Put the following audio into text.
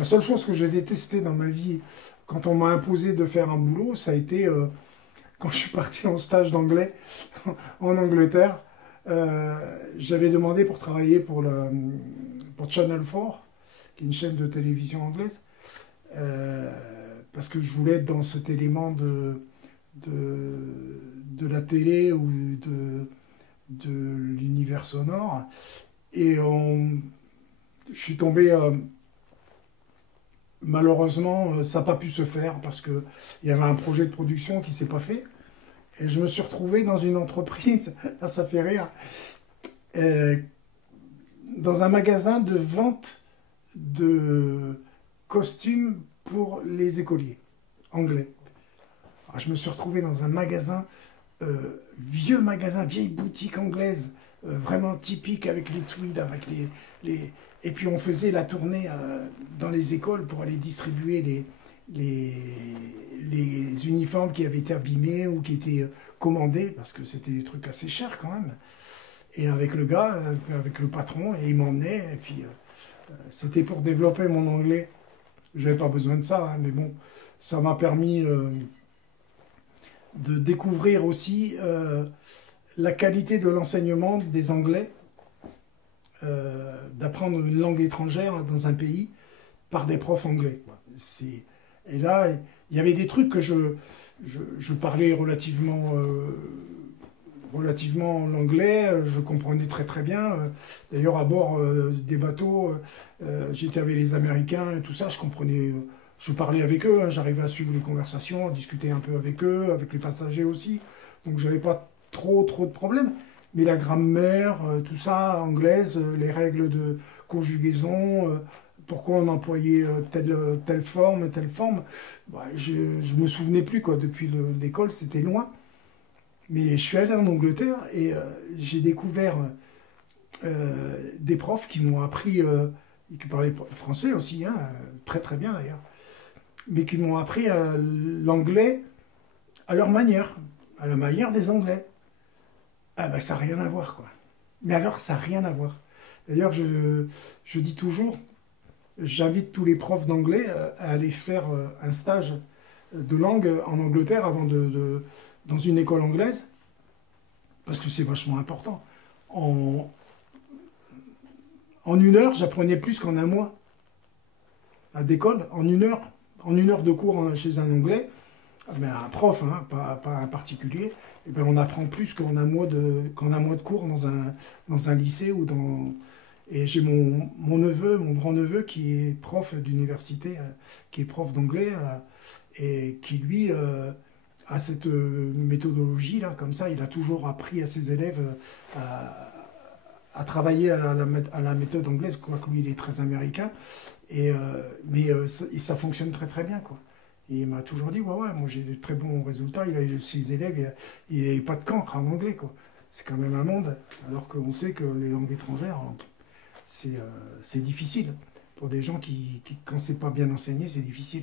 La seule chose que j'ai détestée dans ma vie, quand on m'a imposé de faire un boulot, ça a été quand je suis parti en stage d'anglais en Angleterre. J'avais demandé pour travailler pour Channel 4, qui est une chaîne de télévision anglaise, euh, parce que je voulais être dans cet élément de, de la télé ou de l'univers sonore. Et je suis tombé, malheureusement, ça n'a pas pu se faire parce qu'il y avait un projet de production qui ne s'est pas fait. Et je me suis retrouvé dans une entreprise, là ça fait rire, euh, dans un magasin de vente de costumes pour les écoliers anglais. Alors, je me suis retrouvé dans un magasin, vieux magasin, vieille boutique anglaise, vraiment typique avec les tweeds, avec et puis on faisait la tournée dans les écoles pour aller distribuer les, les uniformes qui avaient été abîmés ou qui étaient commandés, parce que c'était des trucs assez chers quand même. Et avec le gars, avec le patron, et il m'emmenait, et puis c'était pour développer mon anglais. Je n'avais pas besoin de ça, hein, mais bon, ça m'a permis de découvrir aussi la qualité de l'enseignement des Anglais, d'apprendre une langue étrangère dans un pays par des profs anglais, quoi. Et là, il y avait des trucs que je parlais relativement l'anglais, je comprenais très très bien. D'ailleurs, à bord des bateaux, j'étais avec les Américains et tout ça, je comprenais, je parlais avec eux, hein, j'arrivais à suivre les conversations, à discuter un peu avec eux, avec les passagers aussi. Donc, j'avais pas trop de problèmes. Mais la grammaire, tout ça, anglaise, les règles de conjugaison, pourquoi on employait telle forme, bah, je me souvenais plus, quoi. Depuis l'école, c'était loin. Mais je suis allé en Angleterre et j'ai découvert des profs qui m'ont appris, qui parlaient français aussi, hein, très très bien d'ailleurs, mais qui m'ont appris l'anglais à leur manière, à la manière des Anglais. Ah ben ça n'a rien à voir, quoi. Mais alors ça n'a rien à voir. D'ailleurs, je dis toujours, j'invite tous les profs d'anglais à aller faire un stage de langue en Angleterre dans une école anglaise, parce que c'est vachement important. En, en une heure, j'apprenais plus qu'en un mois à d'école. En une heure de cours chez un anglais, mais un prof, hein, pas un particulier, eh ben on apprend plus qu'en un mois de cours dans un lycée ou dans... Et j'ai mon neveu, mon grand-neveu, qui est prof d'université, qui est prof d'anglais, et qui, lui, a cette méthodologie-là, comme ça, il a toujours appris à ses élèves à travailler à la méthode anglaise, quoique lui, il est très américain, mais ça fonctionne très très bien, quoi. Et il m'a toujours dit, ouais, ouais, moi j'ai de très bons résultats. Il a eu ses élèves, il n'avait pas de cancre en anglais, quoi. C'est quand même un monde, alors qu'on sait que les langues étrangères, c'est difficile. Pour des gens quand c'est pas bien enseigné, c'est difficile.